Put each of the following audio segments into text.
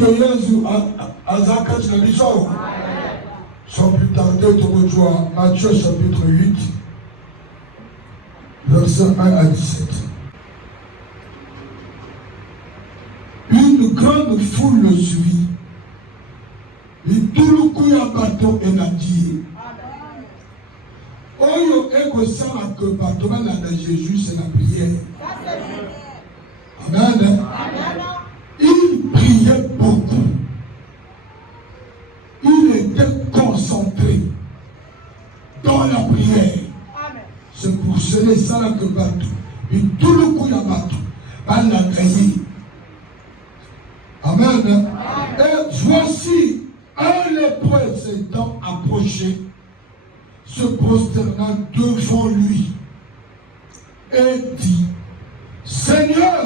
que Jésus a Zaka Chinabisson. Sans plus tarder, tu vois Matthieu chapitre 8, versets 1 à 17. Une grande foule le suivit. Et tout le coup, il y a un bateau et a dit. Oyo eko sama que bateau de Jésus, c'est la prière. Amen. Il priait beaucoup. Il était concentré dans la prière. C'est pour cela que bateau. Et tout le coup, il y a bateau. Pas la gagné. Amen. Et voici un lépreux s'étant approché, se prosternant devant lui et dit: Seigneur,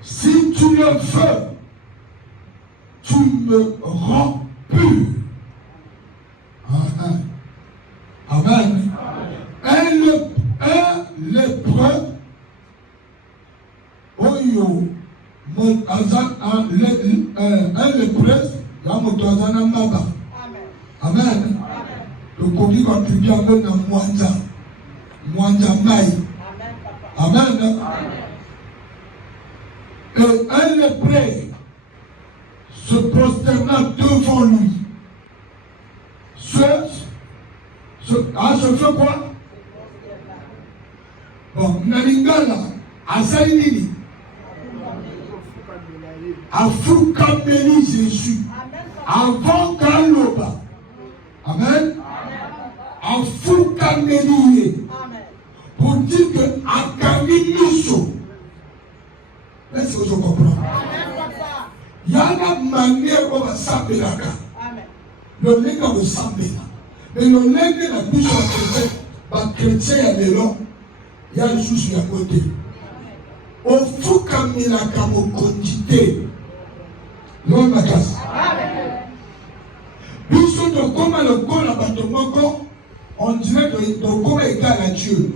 si tu le veux, tu me rends pur. Amen. Amen. Un lépreux, un lépreux, Amen. Le coquille contribue à mon Mwanja Maï. Amen. Et un lépreux se prosternant devant lui. Se fait quoi? Bon, Nalingala, Asaïnini, Afoukambeli Jésus, avant Kaloba. Amen. Afoukambeli. Pour dire que Akami Nisso. Est-ce que je comprends? Il y a une manière où on va s'appeler. Le nègre va s'appeler. Mais le nègre n'a plus son chrétien, il y a des longs. Il y a des choses à côté. Au fou comme il a comme quantité. Non, ma casse. Puisque de comment le corps n'a pas de moko, on dirait que comment égal à Dieu.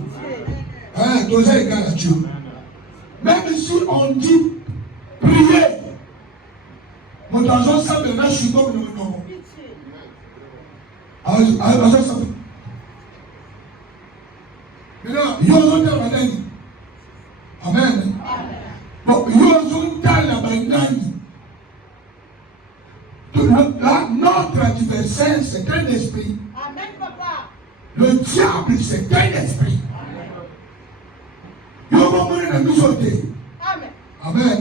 Hein, deux égal à Dieu. Même si on dit prier, mon argent ça maintenant je suis comme le nom. Alors ça. Maintenant, Yozo Tabanani. Amen. Bon, Yozo Tabanani. Notre adversaire, c'est un esprit. Amen, papa. Le diable, c'est un esprit. Yozo Tabanani. Amen. Amen.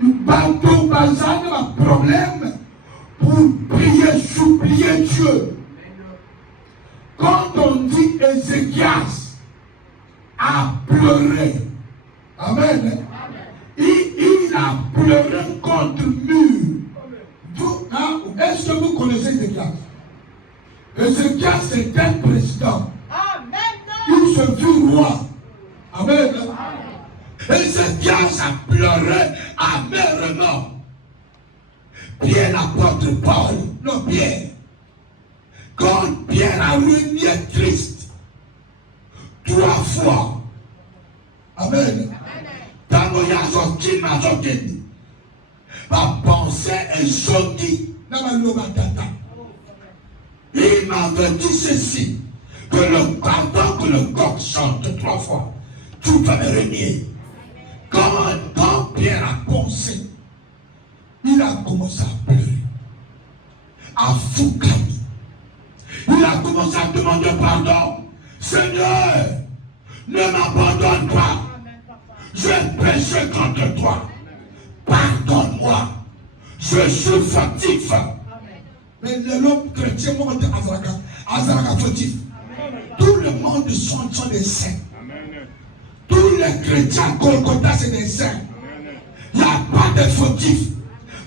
Bantou Bazan a un problème pour prier, supplier Dieu. Quand on dit Ézéchias a pleuré, amen, il a pleuré contre le mur. Est-ce que vous connaissez Ézéchias? Ézéchias c'est un président. Il se vit roi. Amen. Ézéchias a pleuré amèrement. Pierre l'apôtre Paul, non Pierre. Quand Pierre a ruiné Christ 3 fois. Amen. Dans le yazoki mazokeni. Ma pensée est choquée. Il m'avait dit ceci, que le pardon que le coq chante 3 fois, tu vas me renier. Quand Pierre a pensé, il a commencé à pleurer. À Foukami. Il a commencé à demander pardon. Seigneur, ne m'abandonne pas. J'ai péché contre toi. Pardonne-moi. Je suis fautif. Mais l'homme chrétien, moi, Azaraka fautif. Tout le monde sont des saints. Tous les chrétiens Golgotha, c'est des saints. Il n'y a pas de fautif.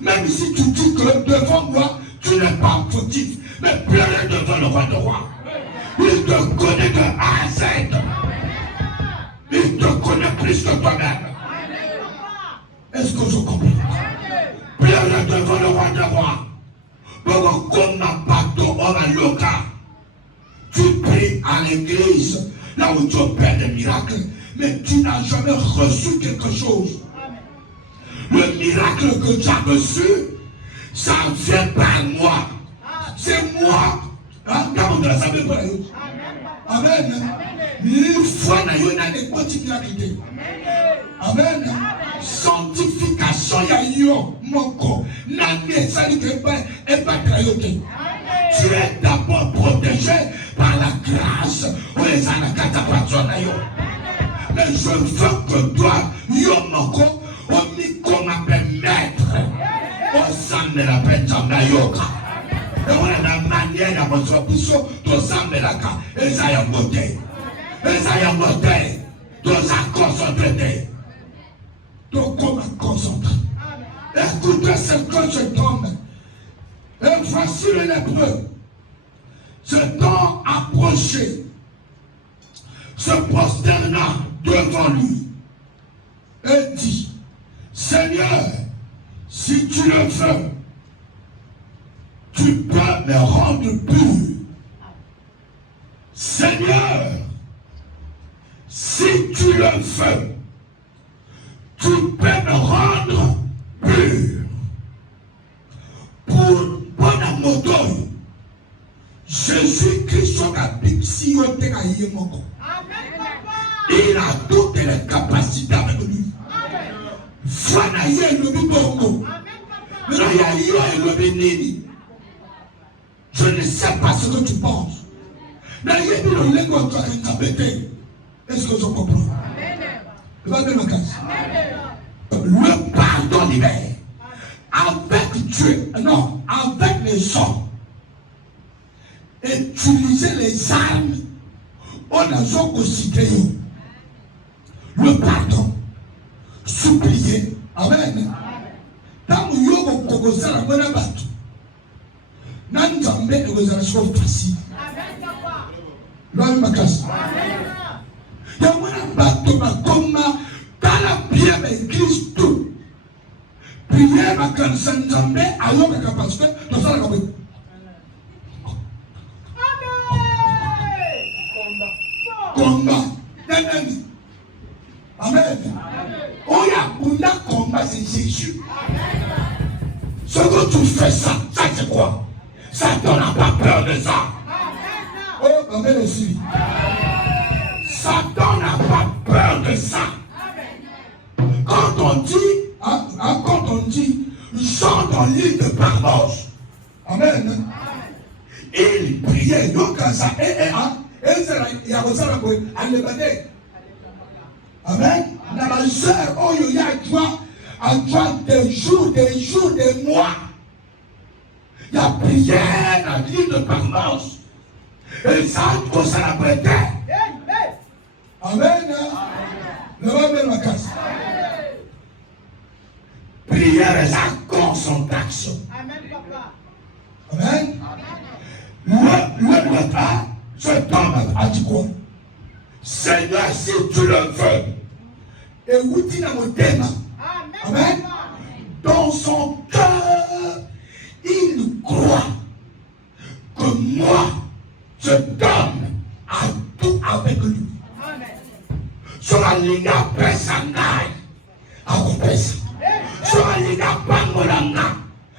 Même si tu dis que devant moi, tu n'es pas fautif. Mais pleurer devant le roi de rois. Il te connaît de A à Z. Il te connaît plus que toi-même. Est-ce que je comprends? Pleurer devant le roi de rois. Tu pries à l'église, là où tu opères des miracles, mais tu n'as jamais reçu quelque chose. Le miracle que tu as reçu, ça ne vient pas de moi. C'est moi. Amen. Une fois, il y a des petits miracles. Amen. Sanctification, il y a mon corps. Tu es d'abord protégé par la grâce. Mais je veux que toi, mon corps, on m'appelle maître. Au sein de la paix Yoka. Et on a la manière de votre position, tout ça, mais la cas, et ça y a monté. Et ça y a monté. Tout ça concentré. Donc, comment concentrer? Écoutez ce que je donne. Et voici le lépreux. Ce temps approché, se prosternant devant lui et dit, Seigneur, si tu le veux, tu peux me rendre pur. Seigneur, si tu le veux, tu peux me rendre pur. Pour bon moto, Jésus-Christ il a toutes les capacités avec lui. Je ne sais pas ce que tu penses. Mais il y a une langue est-ce que je comprends? Le pardon libère. Avec Dieu, non, avec les hommes. Utiliser les armes, on a considéré le pardon, supplier. Amen. Tant que vous commencez à la battre, nous avons des choses faciles. L'homme m'a cassé. Il y a un bateau, comme dans la pierre de Christ, prière ma canson Zambé, alors que parce que nous allons le combat. Amen. Oh, il y a un combat, c'est Jésus. Ce que tu fais ça c'est quoi? Satan n'a pas peur de ça. Oh, amen aussi. Satan n'a pas peur de ça. Quand on dit, Jean dans l'île de Patmos, amen. Il priait, amen. La sœur, oh, il y a des jours, des mois. Il a prié dans l'île de Patmos. Et ça, ça l'a prêté. Amen. Le va ma casse. Prière et la concentration. Amen, papa. Amen. Le repas, ce temps a dit quoi? Seigneur, si tu le veux. Et vous dites dans mon thème. Amen. Dans son cœur, il croit que moi, je donne à tout avec lui. Sur la ligne personnaille, à vos personnes. Sur la ligne pangolanga,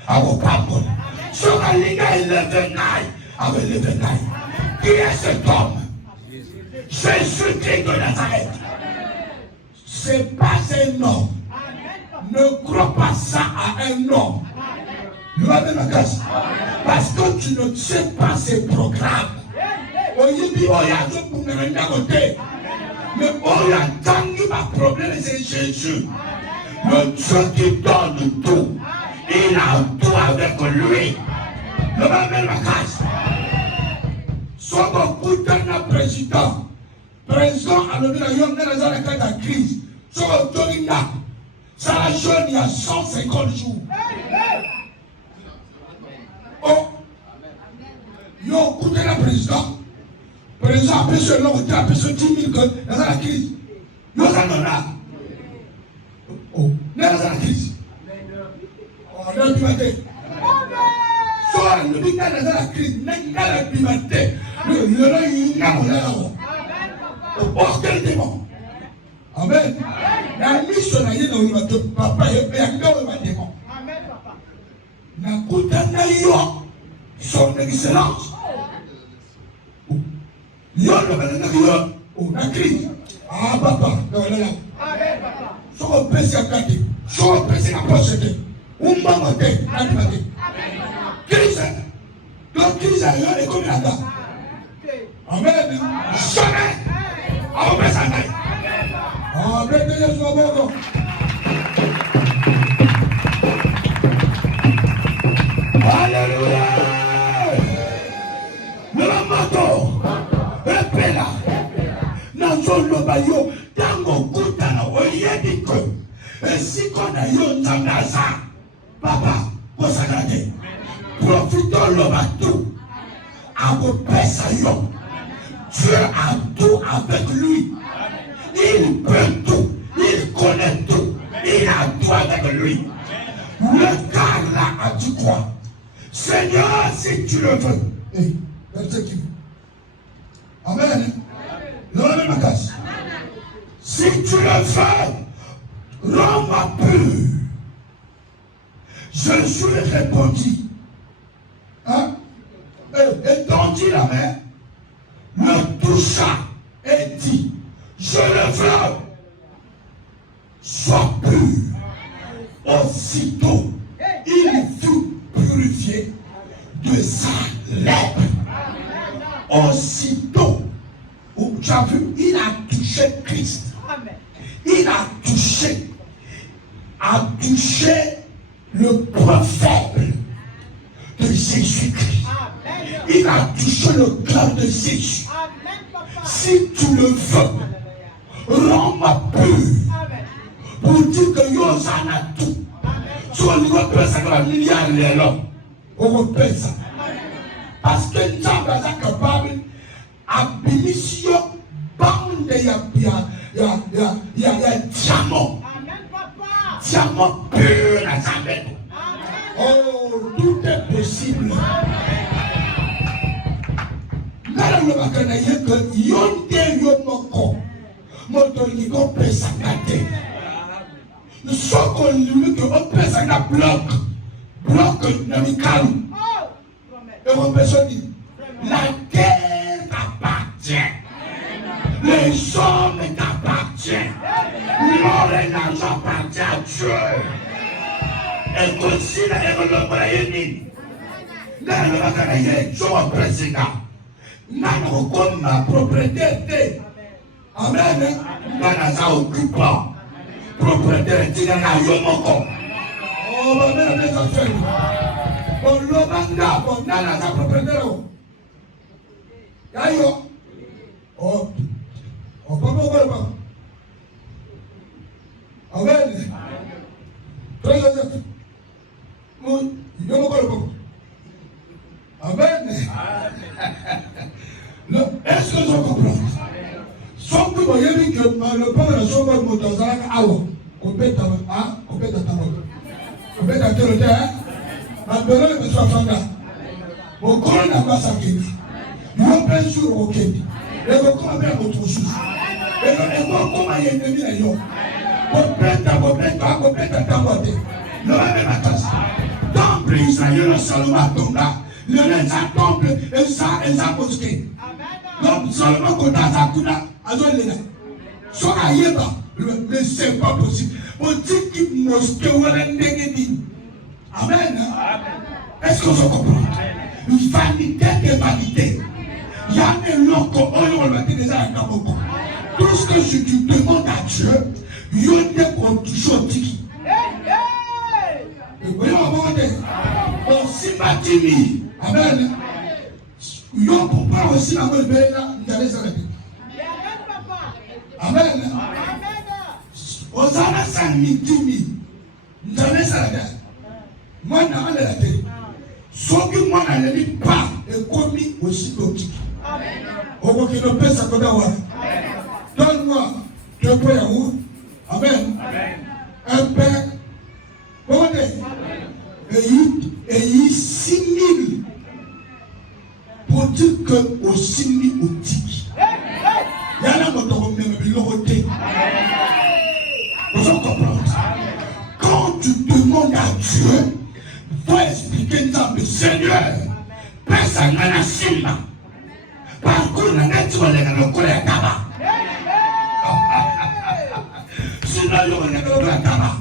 à vos pangolanga. Sur la ligne élevenaille, avec l'évenaille. Qui est cet homme? Jésus-Christ de Nazareth. C'est pas un homme. Ne crois pas ça à un homme. Parce que tu ne sais pas ses programmes. Mais on a tangué ma problème, c'est Jésus. Le Dieu qui donne tout. Il a tout avec lui. Le même la casse. Soit beaucoup d'un président. Président a levé la young dans la crise. Soit Torina. Ça la jeune il y a 150 jours. Oh. Yo, écoutez le président. Le président a pris ce nom, il a pris ce 10 000 que dans la crise. Yo, ça n'en a. Oh, dans la crise. On a pimenté. Soit le pimenté dans la crise, n'est pas la pimenté. Le n'a pas là. Oh, quel démon. Amen. La mission a été dans le papa et a nakutana yo son excellence yo le balana yo na crise ah papa voilà so pèse akati so pèse na pochette umba mate atimate crise donc crise yo est comme là amen jamais ah pèse akati ah bébé yo so bon. Alléluia. Mamato repela na zolo bayo tango kutana oyedi ko esiko na yo nzambaza papa kosakate profitons le bateau ako pesa yo Dieu a tout avec lui, il peut tout, il connaît tout, il a tout avec lui. Le gars là a dit quoi? Seigneur, si tu le veux. Hey, amen. Amen. Si tu le veux, rends-moi pur. Je suis répondu. Hein? Et tendit la main, le toucha et dit, je le veux. Sois pur. Aussitôt, il fut purifié de sa lèpre. Aussitôt, tu as vu, il a touché Christ. Il a touché le point faible de Jésus-Christ. Il a touché le cœur de Jésus. Si tu le veux, rends-moi pur. Pour dire que yo ça a tout. Si on ne peut pas milliard de l'homme, on peut ça. Parce que nous sommes capables de bénéficier de diamant. Diamant pur à sa main. Oh, tout est possible. Là, le matin, il y a que yonde yomoko. Motoriko peut s'attaquer. Nous sommes connus qu'on peut s'attaquer bloc namical. Et on peut se dire, la terre t'appartient. Les hommes t'appartiennent. L'or et l'argent appartient à Dieu. Et qu'aussi le moyen là, le matin, il y a un président. Nous comme ma propriété. Amen. Nous sommes occupants. Propriétaire, tu n'as pas yomoko. Oh, ma mère, les affaires. On le manda, on a la propriétaire. Yayo. Oh, on peut pas voir. Amen. Très bien. Mon, il y a encore. Amen. Est-ce que je comprends? Sans que vous voyez que le père de la chambre de Montazak, awo, complète à ta mode. Complète à tel terre, ma belle de Safanda. Mon corps n'a pas sa kine. Nous peine sur au Kenya. Et vous comprenez votre chose. Et vous comment il est demi à yon. Complète à ta mode. Le même attache. Temple Israël, Salomon Tonga. Le reste à temple, et ça mosquée. Donc, Salomon Kota, so ayeba, mais c'est pas possible. On dit qu'il mosquée ou un négatif. Amen. Est-ce que vous comprenez? Vanité de vanité. Il y a un loco, on l'a dit déjà à Kamoko. Tout ce que je te demande à Dieu, il y a des conditions qui. Et voyons, on s'y bâtit. Amen. Il y a pour pas aussi la bonne belle là, vous allez s'arrêter. Amen. Osana sanmitimi. Ndane salada. Moi na la télé. Soki moi na le pas et commis aussi logique. Amen. Oko ki no pesa ko dawa. Donne-moi de quoi où. Amen. Un père. Bon et il 6000 pour dire que au 6000 au tiki. Il y a un moto même biloté. Vous en comprenez? Quand tu demandes à Dieu, faut expliquer dans le Seigneur. Personne n'a la simba. Par contre, on a dit qu'on est dans le colère tabac. Sinon, on est dans le colère tabac.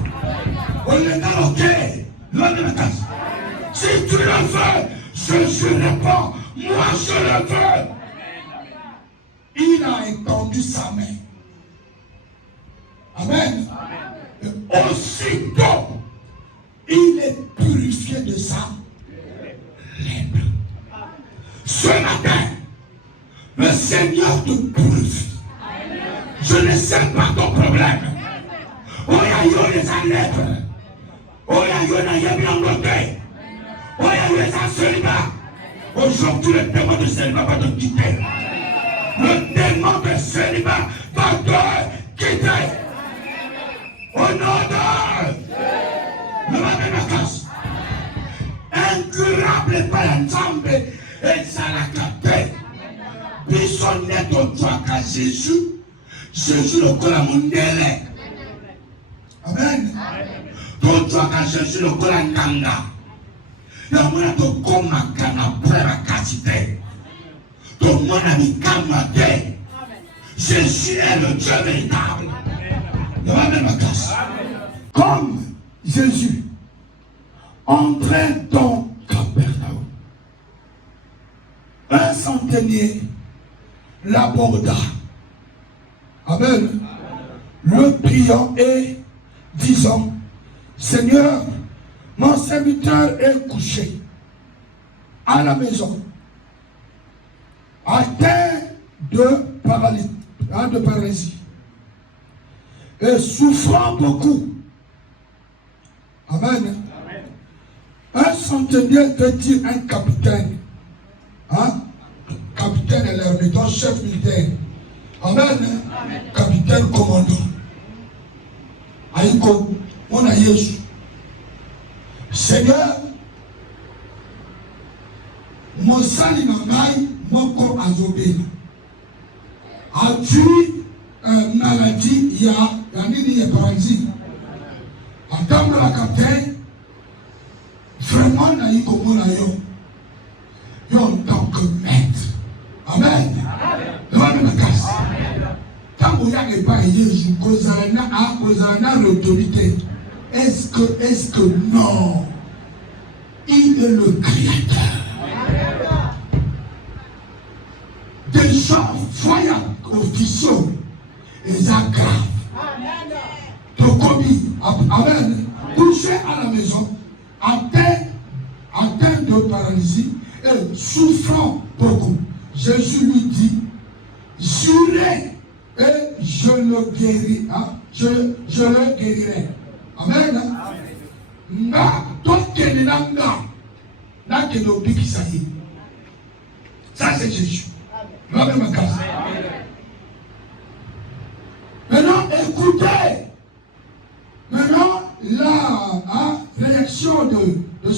On est dans le quai. L'homme de la casse. Si tu le veux, je réponds. Moi, je le veux. Il a étendu sa main. Amen. Aussitôt, il est purifié de sa lèpre. Ce matin, le Seigneur te purifie. Je ne sais pas ton problème. Oya yo les lèpre. Oya yo na yebi en beauté. Oya yo les célibat. Aujourd'hui, le démon de célibat va te quitter. Le démon de célibat va te quitter. Au nom de la casse. Incurable par l'ensemble et ça l'a capté. Bissonnet au toit qu'à Jésus. Jésus le col à mon délai. Amen. Ton toit qu'à Jésus le col à Kanga. Il y a un peu de comme à Kanga pour la quantité. Ton mon ami Kanga. Jésus est le Dieu véritable. Comme Jésus entrait dans Capernaum, un centenier l'aborda. Amen. Le priant et disant, Seigneur, mon serviteur est couché à la maison, atteint de paralysie. Et souffrant beaucoup. Amen. Un centenier peut dire un capitaine. Hein? Capitaine est l'ermiton, chef militaire. Amen. Capitaine commandant. Aïko, on a Jésus. Seigneur, mon sali nangai, mon corps azobé. As-tu maladie, il y a paralysie. En tant que la capitaine, vraiment, il y a en tant que maître. Amen. Tant qu'il n'y a pas Jésus, qu'on a l'autorité, est-ce que non? Il est le Créateur. Des gens voyants officiaux. Et ça grave. Tokobi, amen, couché à la maison, atteint de paralysie et souffrant beaucoup. Jésus lui dit, jurez et je le guérirai. Hein? Je le guérirai. Amen. Nga, toi qui es là, là qui est le qui ça y est. Ça c'est Jésus. Amen. Maintenant, écoutez. Maintenant, la réaction de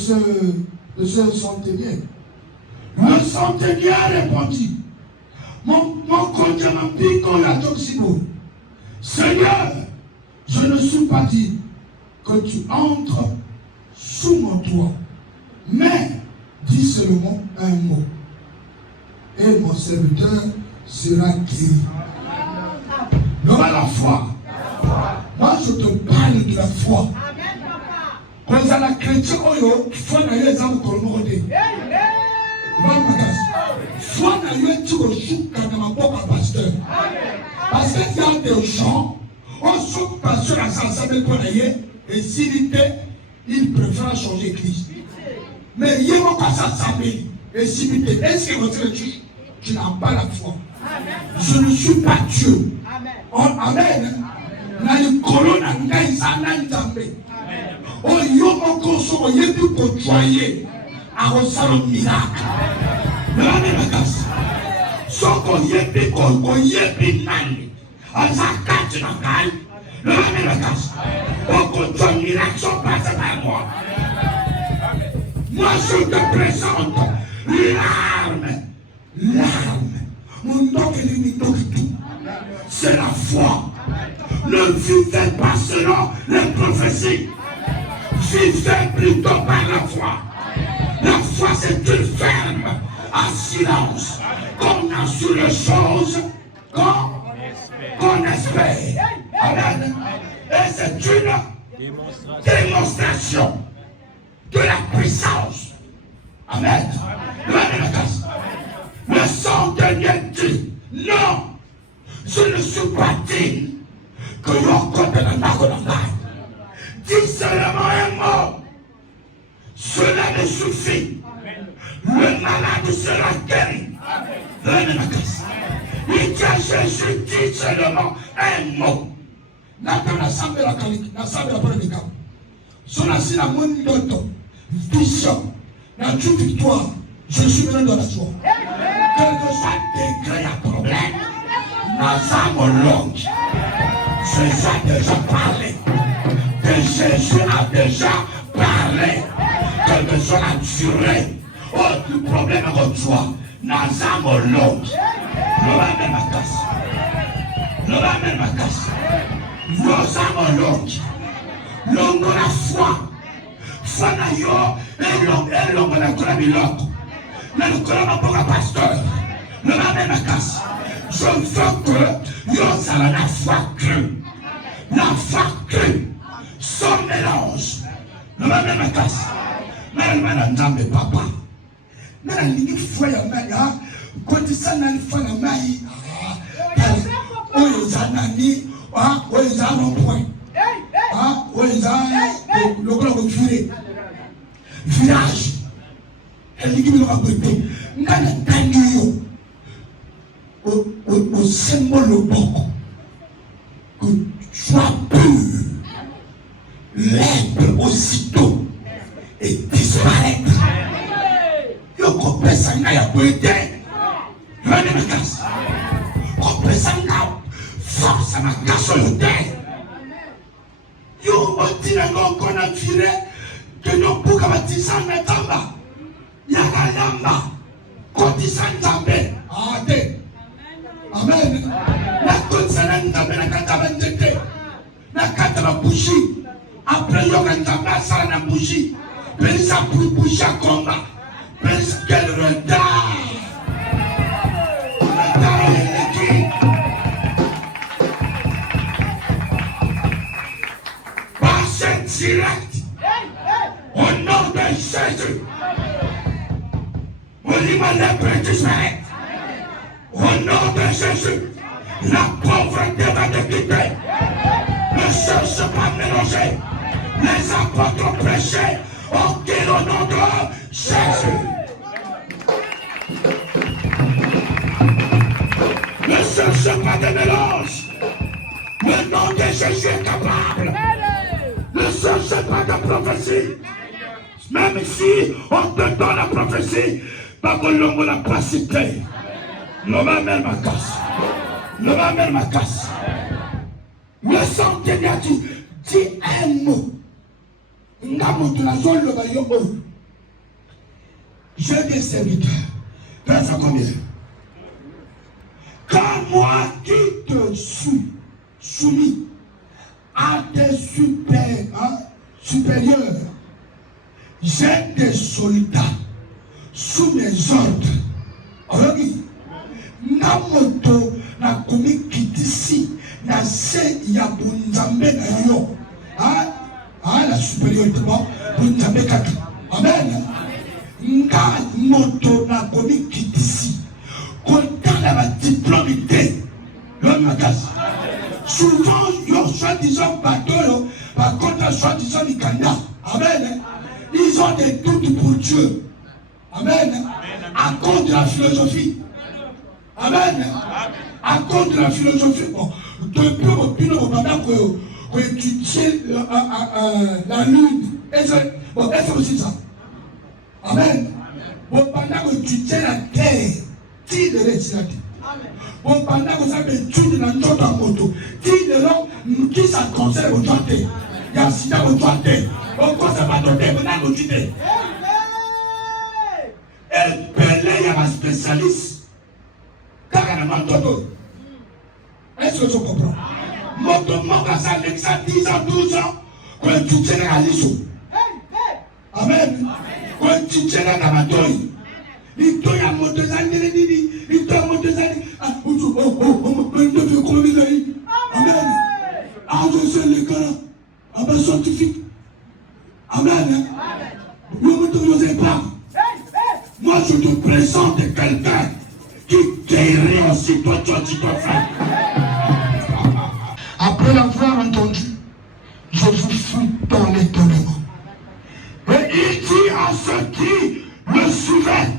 ce centenier. Le centenier a répondu. Mon Dieu m'a dit qu'on a toxibo. Seigneur, je ne suis pas dit que tu entres sous mon toit. Mais, dis seulement un mot. Et mon serviteur sera guéri. Non, à la foi. Moi, je te parle de la foi. Quand il y a la chrétienne, foi n'a eu exemple pour le monde. Foi n'a eu un tour au chou quand on m'a pas pasteur. Parce qu'il y a des gens, on soupe pasteur à s'ensemble pour l'ailleurs, et s'il était, il préfère changer l'église. Mais il y a pas s'ensemble, et s'il était, est-ce que votre Dieu, tu n'as pas la foi? Je ne suis pas Dieu. Amen. Na likolo na ngai sana nzambe. Oyo mokoso oyebi kojoye akosala miracle. Nani makasi. Soko yebi koyebi nani. Azakati na ngai. Nani makasi. Okojoye miracle passe par moi. Moi je te présente l'arme. Mon nom est limité tout. C'est la foi. Ne vivez pas selon les prophéties. Vivez plutôt par la foi. La foi, c'est une ferme assurance qu'on a sur les choses qu'on espère. Amen. Et c'est une démonstration de la puissance. Amen. Le sang de Dieu dit, non, je ne suis pas digne que l'on compte la main. Dis seulement un mot. Cela me suffit. Le malade sera guéri. Il dit à Jésus, dit seulement un mot. Vision, la toute victoire, je suis venu dans la joie. Quel que soit le degré à problème, Jésus a déjà parlé. Jésus a déjà parlé. Quelle que soit la durée du problème avec toi, Nazamolong. Le ramène ma casse. Le ramène ma casse. Nazamolong. Longo la foi. Foi na yo. Et longo la kola biloko. Mais le kola ma pasteur. Le ramène ma casse. Je veux que yo sala la foi crue. La foi crue. Son mélange. Le ramène ma casse. Mais le ramène papa. Mais la ligne foi ya maya. Quand il s'en a une fois la maille. Oh, ils en ont mis. Ah, oh, ils en ont point. Ah, oh, ils ont le grand curé. Village. Elle dit qu'il va péter. N'a pas gagné au symbole de beaucoup. Que sois pur. L'être aussitôt et disparaître. Yo comprends ça, il y a pété. Venez me casser. Comprends ça, force à ma casse au terre. Yo, on dit qu'on a viré que nous pouvons bâtir en metamba. Yagayamba. Quand ils sont tombés. Amen. La consonne tombée, la cataban jeté. La cataba bougie. Après, il y a un tabac sans la bougie. Mais ça pour bouger à combat. Mais quel retard. Direct au nom de Jésus. Au niveau de disparaître. Au nom de Jésus, la pauvreté va te quitter. Ne cherche pas à mélanger. Les apôtres ont prêché au nom de Jésus. Ne cherche pas de mélange. Le nom de Jésus est capable. Ne cherche pas de prophétie. Même si on te donne la prophétie, pas que l'homme n'a pas cité. L'homme amène ma casse. L'homme amène ma casse. Le sang de Dieu dit un mot. J'ai des serviteurs. Pense à combien? Quand moi qui te suis soumis à des supérieurs, j'ai des soldats sous mes ordres. Alors, Namoto na komi kitisi na se ya bunzambe na yo. La supériorité bunzambe kaka. Amen. Nga moto na komi kitisi. Konta na ba diplômité. L'homme magasin. Souvent, yo soi-disant bateau, par contre, soi-disant Mikanda. Amen. Ils ont des doutes pour Dieu. Amen. À cause de la philosophie. Amen. À cause de la philosophie. Depuis au moment qu'on étudie la lune. Est-ce aussi ça? Amen. Pendant qu'on étudie la terre, qui de l'étudier? Bon, pendant que vous avez étudié dans notre moto, dites-le, qui ça concerne au jointe? Il y a un sida au jointe. On croit que ça va donner, on a étudié. Et Pelé, il y a un spécialiste. Car il y a un moto. Est-ce que je comprends? Moto, ça 10 ans, 12 ans, qu'on étudie dans la liste. chichela na matoi. Ito ya motozani nini? Ito motozani. Amen. Je suis le cas. Amen scientifique. Amen. Moi je te présente quelqu'un qui guérit aussi toi tu dois faire. Après l'avoir entendu, Jésus fut dans l'étonnement. Et il dit à ceux qui le suivaient,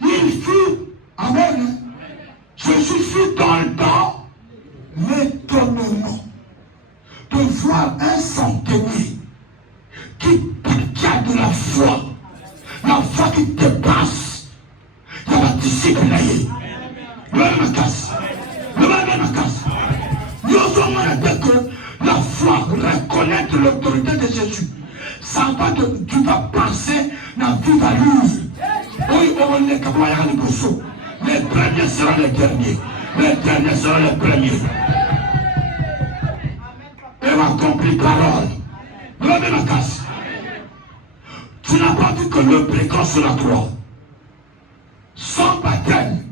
il fut, amen, Jésus fut dans l'étonnement de voir un centenier qui a de la foi qui dépasse la discipline. Nous avons dit que la foi, reconnaître l'autorité de Jésus, ça va tu vas passer dans la vie value. Les premiers seront les derniers. Les derniers seront les premiers. Et accompli parole. Tu n'as pas vu que le brigand sur la croix, sans baptême,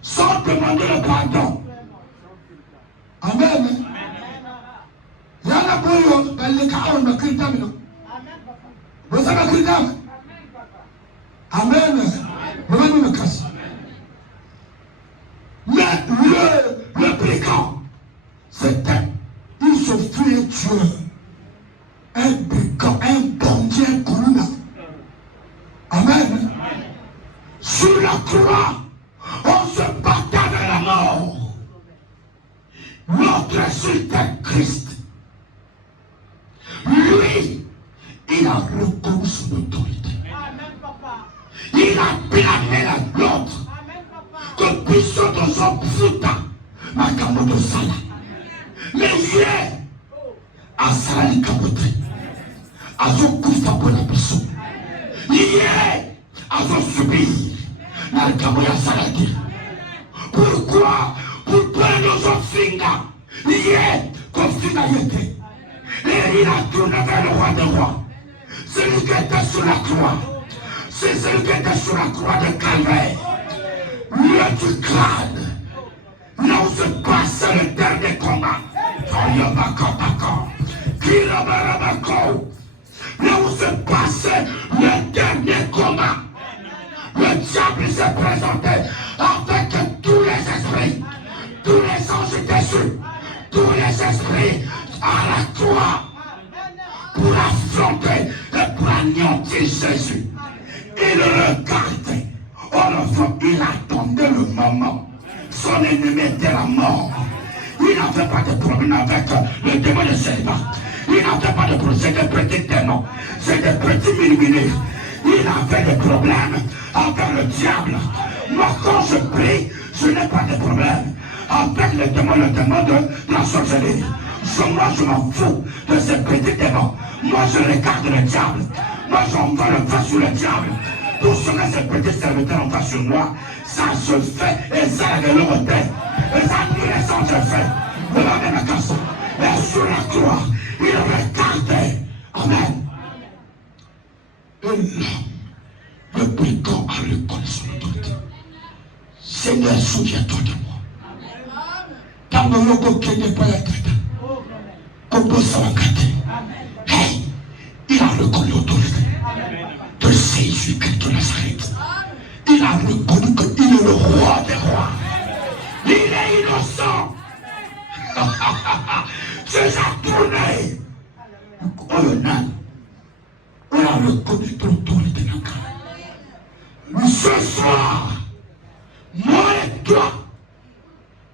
sans demander le pardon. Amen. Yana boyo balika on na kritamino. Vous savez kritam? Amen. Mais le brigand, c'était, il se fait Dieu. Un brigand, un bon Dieu, Kuruna. Amen. Sur la croix, on se battait avec la mort. Notre c'était Christ. Lui, il a reconnu son autorité. Il a blâmé l'autre. Que puissant de son putain, ma camote sala. Mais hier, à Salali Kamote, à son coup pour la personne. Hier, à son subir, dans le Kamoya Saladi. Pourquoi? Pour prendre son finger. Hier, comme finger était. Et il a tourné vers le roi des rois. Celui qui était sur la croix. C'est celui qui était sur la croix de Calvaire. Le du crâne. Là où se passe le dernier combat. Là où se passe le dernier combat. Le diable s'est présenté avec tous les esprits. Tous les anges déçus. Tous les esprits à la croix. Pour affronter et pour anéantir Jésus. Il regardait. Il attendait le moment. Son ennemi était la mort. Il n'avait pas de problème avec le démon de célibat. Il n'avait pas de problème. C'est des petits démons. C'est des petits miniminés. Il avait des problèmes avec le diable. Moi, quand je prie, je n'ai pas de problème avec le démon de la sorcellerie. Moi, je m'en fous de ces petits démons. Moi, je regarde le diable. Moi, j'envoie le feu sur le diable. Tout ce que ces petits serviteurs ont fait sur moi, ça se fait et ça a de l'autorité. Et ça nous les ont fait. Vous l'avez la casse. Et sur la croix, il regardait. Amen. Et là, le brigand a reconnu son autorité. Seigneur, souviens-toi de moi. Quand le logo qui n'est pas la tête, comme ça va gâter. Hey, il a reconnu l'autorité de Jésus-Christ de Nazareth. Il a reconnu qu'il est le roi des rois. Il est innocent. C'est sa tournée. On a reconnu l'autorité de la. Ce soir, moi et toi,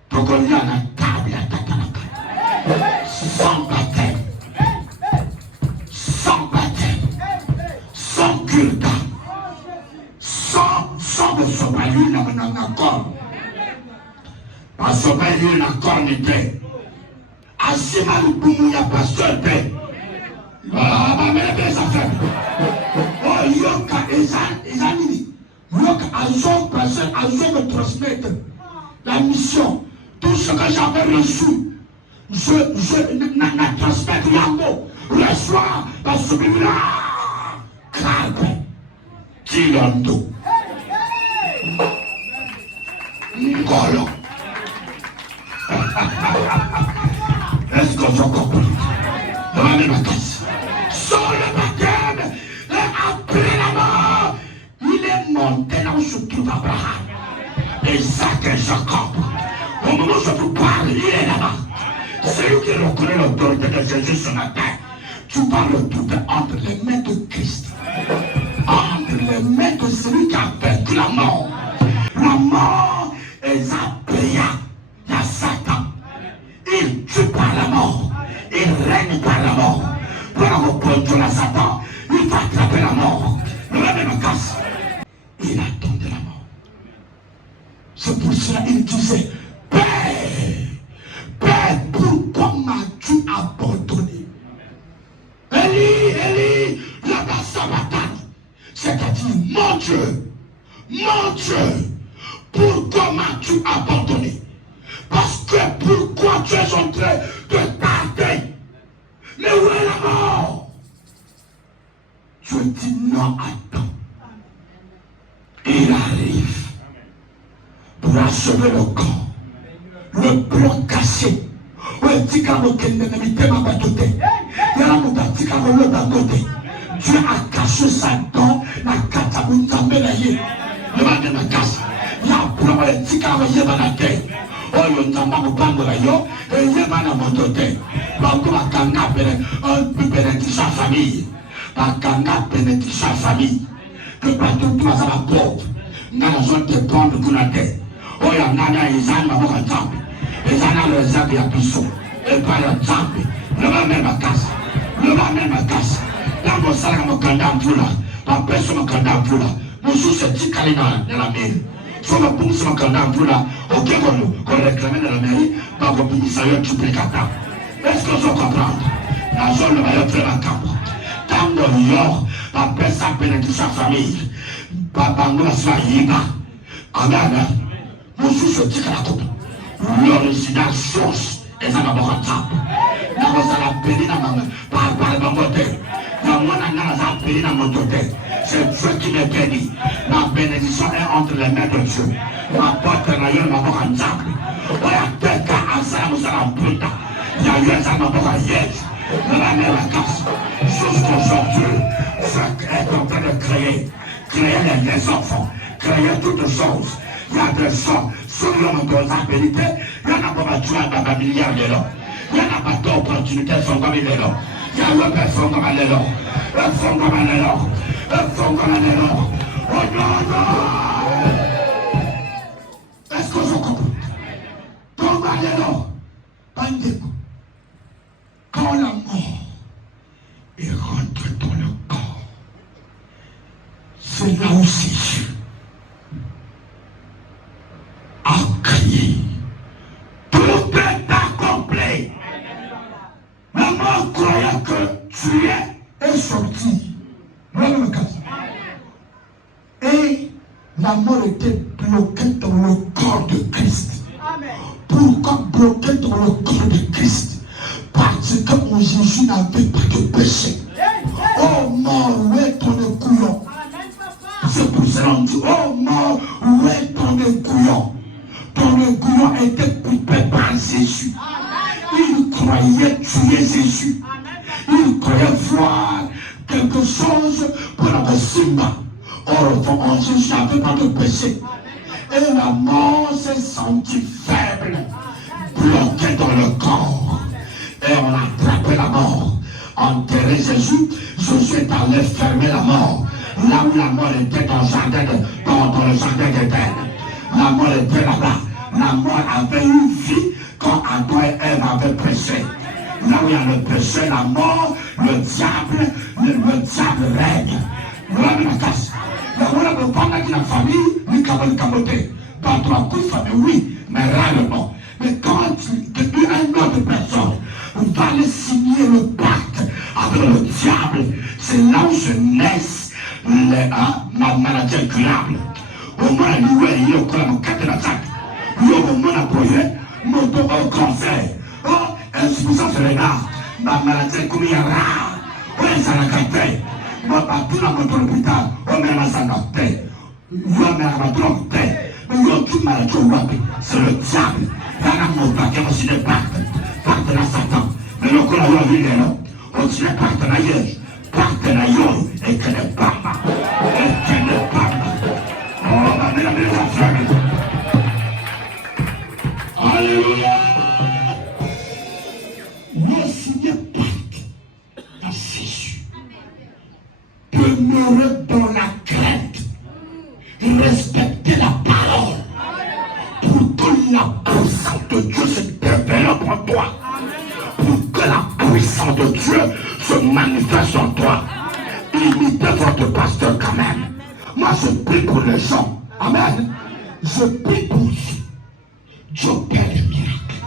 pour qu'on y a la table à Tatanaka. Sans baptême. Sans baptême. Sans culte. Sans de somalie dans un accord. Pas somalie dans l'accord n'était. Asima l'Ubumu pasteur paix. Ah, ma mère des affaires. Oh, yoka ezanini. Yoka azon personne, azon me transmettre la mission. Tout ce que j'avais reçu, je transmets Yango. Le fois, dans ce là calme, Kilando, Ngolo. Est-ce qu'on va comprendre? Sur le baptême, après la mort, il est monté dans ce tout d'Abraham, Isaac et Jacob. Au moment où je vous parle, il est là-bas. C'est lui qui reconnaît l'autorité de Jésus sur la terre. Tu parles tout entre les mains de Christ, entre les mains de celui qui a vaincu la mort. La mort est appelée à Satan. Il tue par la mort, il règne par la mort. Pour reprendre la Satan, il va attraper la mort. Le même casse. Il attendait la mort. C'est pour cela qu'il disait, Père, Père, pourquoi m'as-tu abandonné? Élie, là-bas Sabatan, c'est-à-dire, mon Dieu, pourquoi m'as-tu abandonné? Parce que pourquoi tu es en train de tarder? Mais où est la mort? Dieu dit non, attends. Il arrive pour achever le corps, le plan cassé. Dieu a caché sa dent, la katabuntamelaye. Le mal de ma casse. La problématique a réveillé dans la terre. Oh, il y a un bango là, et il y a un mototé. Bango a kanga bénédiction sa famille. Kanga bénédiction sa famille. Que partout toi ça va pauvre. N'a la zone de prendre pour la terre. Oh, il y a un nana, ils ont un exemple. Ils ont le exemple à Bissot. Et par exemple, le va même à casse. Le va même à casse. Là, mon salaire, mon candidat pour là. Ma personne, mon candidat pour là. Mon sous, c'est 10 calendars dans la mairie. Faut me pousser mon candidat pour là. Ok, qu'on réclame dans la mairie. Pas qu'on puisse savoir tout les candidat. Est-ce que vous comprenez? La zone de ma faire la camp. Tant de l'or, ma personne bénédiction sa famille. Papa, nous, la soirée, amen. Mon sous, c'est 10 calendars. L'original source est à la borotap. Nous allons bénir dans mon côté. Nous allons bénir dans mon côté. C'est Dieu qui me bénit. Ma bénédiction est entre les mains de Dieu. Ma porte est là, ma borotap. Voilà, quelqu'un a ça, nous allons brûler. Il y a eu ça, ma borotap. Nous allons la casse. Jusqu'aujourd'hui, Dieu est en train de créer les enfants, créer toutes choses. Il y a des gens sur l'hommabilité, il y en a pas de à la milliard de l'or. Il y en a pas d'opportunité de faire comme il est là. Il y a une personne comme elle est là. Un fond comme elle est là. Un fond comme elle est là. Oh non, non! Est-ce que vous comprenez? Comme elle est là, bandez-vous. Quand la mort est rentrée dans le corps, c'est là aussi Dieu a crié. Tout est accompli. Maman croyait que tu es sorti. Et la mort était bloquée dans le corps de Christ. Pourquoi bloquée dans le corps de Christ? Parce que mon Jésus n'avait pas de péché. Oh mort, où est ton couillon? C'est pour cela qu'on dit, oh mort, où est ton couillon? Ton couillon était coupé par Jésus. Il croyait tuer Jésus. Il croyait voir quelque chose pour le Simba. Or, en Jésus n'avait pas de péché. Et la mort s'est sentie faible, bloquée dans le corps. Et on a attrapé la mort. Enterré Jésus, Jésus est allé fermer la mort. Là où la mort était dans le jardin d'Éden. La mort était là-bas. La mort avait eu vie quand Adam et Ève avaient péché. Là où il y a le péché, la mort, le diable règne. Voilà la casse. Là où il y a le pendant de la famille, il y a le caboté. Dans trois coups de famille, oui, mais rarement. Mais quand une autre personne va aller signer le pacte avec le diable, c'est là où se naissent ma maladie incurable. Au moins, il y a encore mon cas de l'attaque. Il y a au moins un projet, mon cancer. Oh, insuffisance rénale. Ma maladie comme il y a rare. on s'en a gâté. On va tout dans votre hôpital, on met la santé. On met la santé. Mais il y a aucune maladie au rap. C'est le diable. Il y a un mot qui a aussi des partenaires Satan. Mais nous, on a vu les noms. On se les partenaires. Partenaires et que les papas. Et que les papas. Oh, ma mère, mes enfants. Alléluia. Ne signez pas dans Jésus. Demeurez dans la crainte. Respectez la parole. Pour que la puissance de Dieu se développe en toi. Pour que la puissance de Dieu se manifeste en toi. Imitez votre pasteur quand même. Moi je prie pour les gens. Amen. Je prie pour vous. Dieu opère des miracles.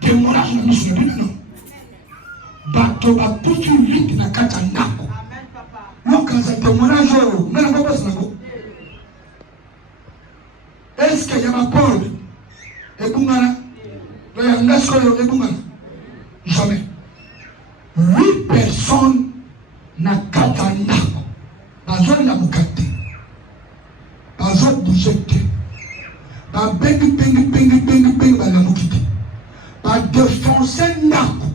Démorage na miso na bino. Bato ba putu link na kata ndako. Lokaza démorage oyo, na ba basa nako. Est-ce que yama Paul ebungana? Le ngasko yo ebungana? Jamais. 8 personnes na kata ndako. Bazo na mukate. Bazo boujete. Ba bengi ba la mukite. Ba défoncer ndako.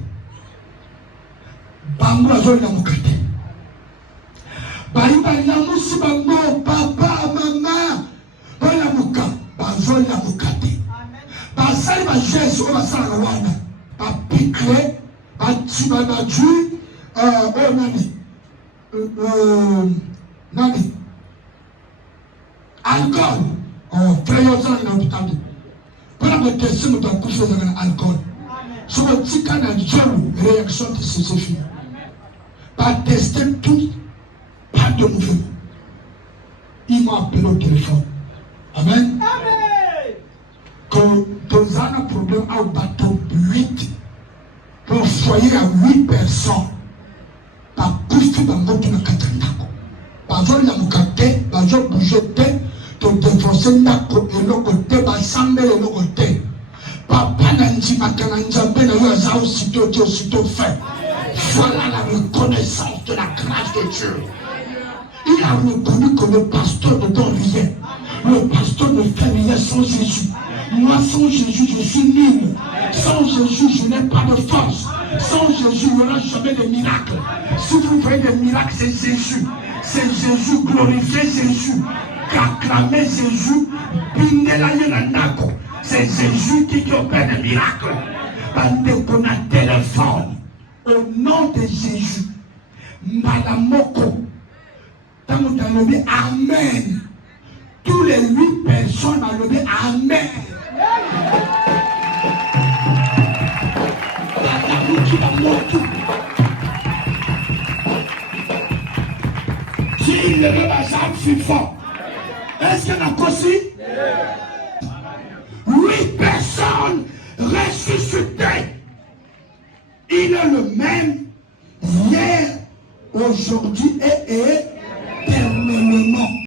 Bango bazo na mukate. Ba iba na musu bango papa mama. Ba la muka bazo na mukate. Ba sali ba Jésus o ba sala wana. Ba picle ba tiba na ju nani alcool frère yosa na hôpital pour la question de coucher dans alcool sur le petit canal de réaction de ces filles pas tester tout pas de mouvement ils m'ont appelé au téléphone amen quand tu as un problème au bateau 8 pour foyer à 8 personnes pas pousser dans votre katandako bazo la mukate bazo boujete to défoncer ndako eloko te basambele eloko te papa na ndimaka na nzambe na yo aza aussitôt Dieu aussitôt fait. Voilà la reconnaissance de la grâce de Dieu. Il a reconnu que le pasteur ne donne rien. Le pasteur ne fait rien sans Jésus. Moi sans Jésus je suis nul. Sans Jésus je n'ai pas de force. Sans Jésus il n'y aura jamais de miracle. Si vous voyez des miracles c'est Jésus. C'est Jésus, glorifiez Jésus. Acclamez Jésus. C'est Jésus qui opère des miracles. Pendant qu'on a téléphone, au nom de Jésus, Malamoko, Amen. Tous les 8 personnes ont levé Amen. S'il levait la jambe si fort, est-ce qu'il y en a aussi? 8 personnes ressuscitées. Il est le même hier, aujourd'hui et